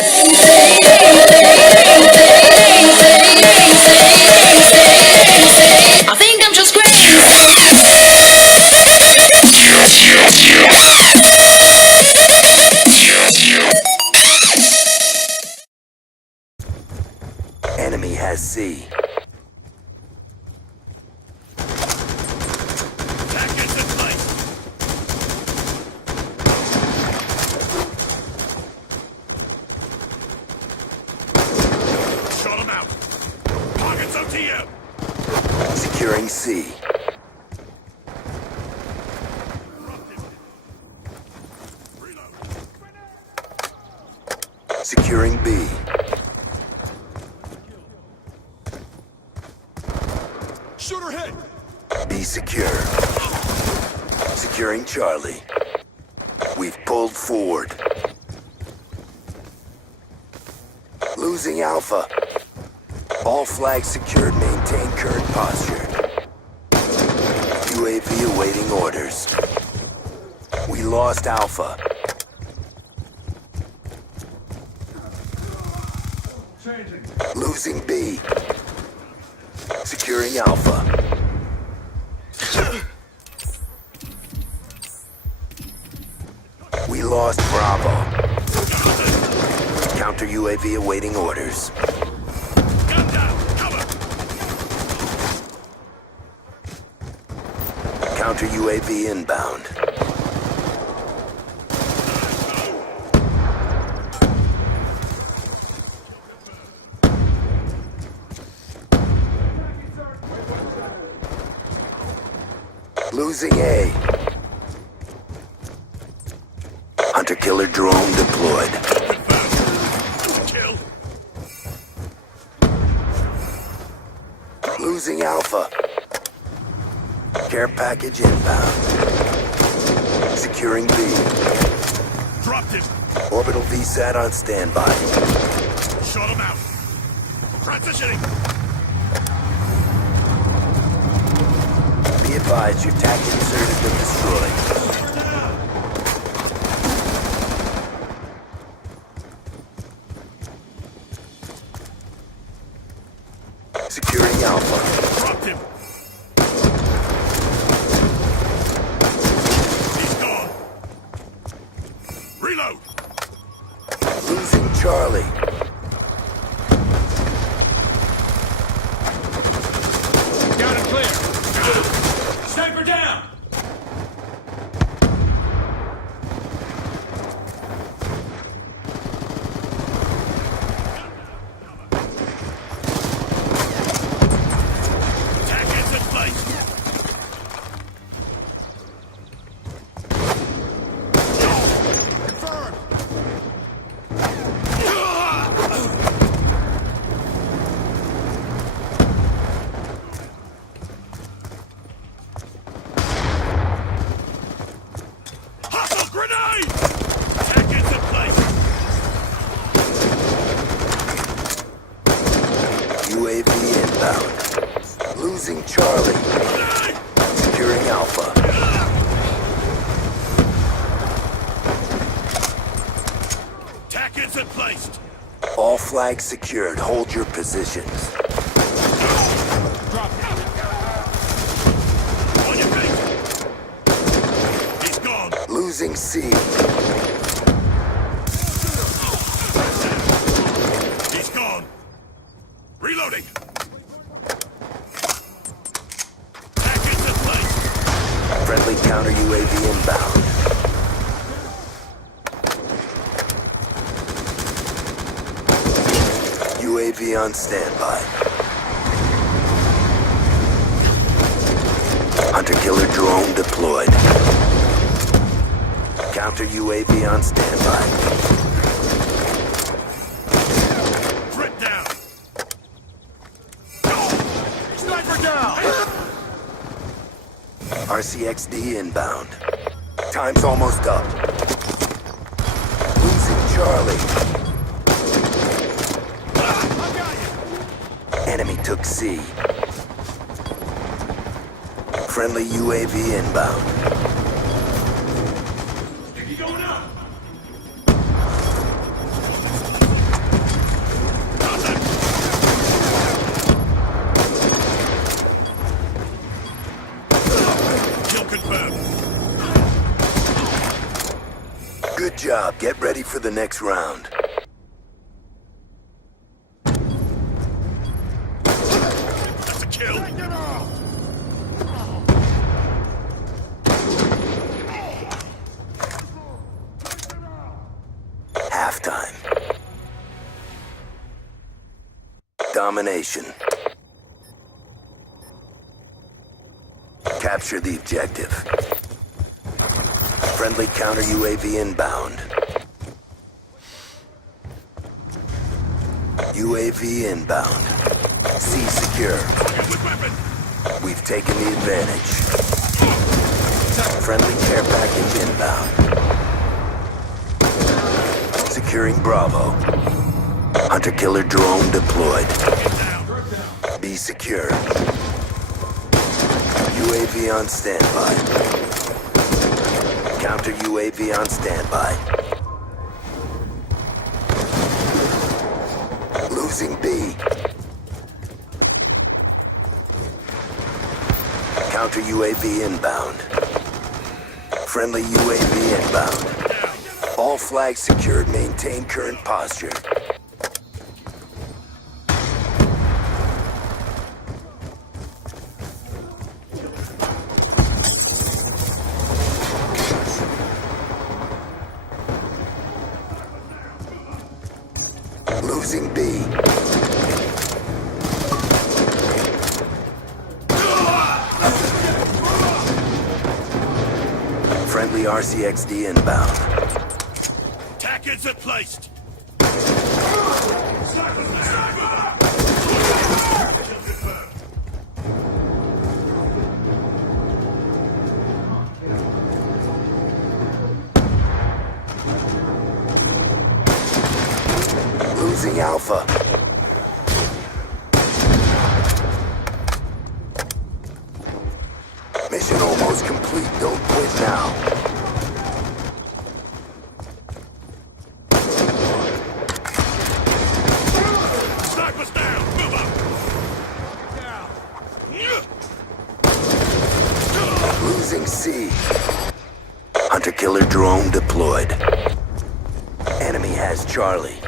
I think I'm just crazy. Enemy has C. Packets in place. Shot him out. Target's OTM. Securing C. Reload. Securing B. Shooter hit. B secure. Securing Charlie. We've pulled forward. Losing Alpha. All flags secured. Maintain current posture. UAV awaiting orders. We lost Alpha. Losing B. Securing Alpha. We lost Bravo. Counter UAV awaiting orders. Gun down. Cover. Counter UAV inbound. Losing A. Hunter-killer drone deployed. Kill. Losing Alpha. Care package inbound. Securing B. Dropped him. Orbital VSAT on standby. Shot him out. Transitioning. Be advised, your TAC insert has been destroyed. Securing Alpha. Dropped him. He's gone. Reload. Losing Charlie. Down and clear. Sniper down. Packets in place. Confirmed. Hostile grenade! Packets in place. UAV inbound. Losing Charlie. Grenade! Securing Alpha. Packets in place. All flags secured. Hold your positions. Drop it. On your feet. He's gone. Losing C. He's gone. Reloading. Packets in place. Friendly counter UAV inbound. UAV on standby. Hunter-killer drone deployed. Counter UAV on standby. Threat down. Sniper down. RCXD inbound. Time's almost up. Losing Charlie. I got you. Enemy took C. Friendly UAV inbound. Sticky going up. ready for the next round. That's a kill. Halftime. Domination. Capture the objective. Friendly counter UAV inbound. UAV inbound. C secure. With weapon. We've taken the advantage. Friendly care package inbound. Securing Bravo. Hunter-killer drone deployed. Be secure. UAV on standby. Counter UAV on standby. Losing B. Counter UAV inbound. Friendly UAV inbound. All flags secured. Maintain current posture. Losing B. Friendly RCXD inbound. Tackets are placed. Losing Alpha. Mission almost complete. Don't quit now. Sniper's down. Move up. Losing C. Hunter-killer drone deployed. Enemy has Charlie.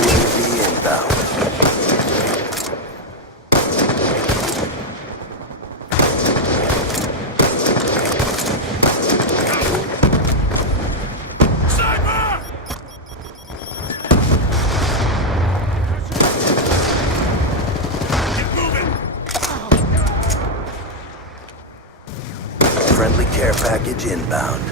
UAV inbound. Sniper! Get moving. Friendly care package inbound.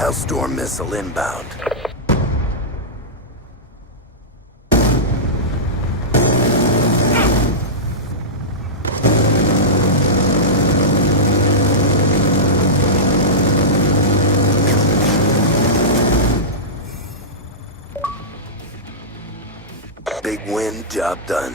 Hellstorm missile inbound. Big win, job done.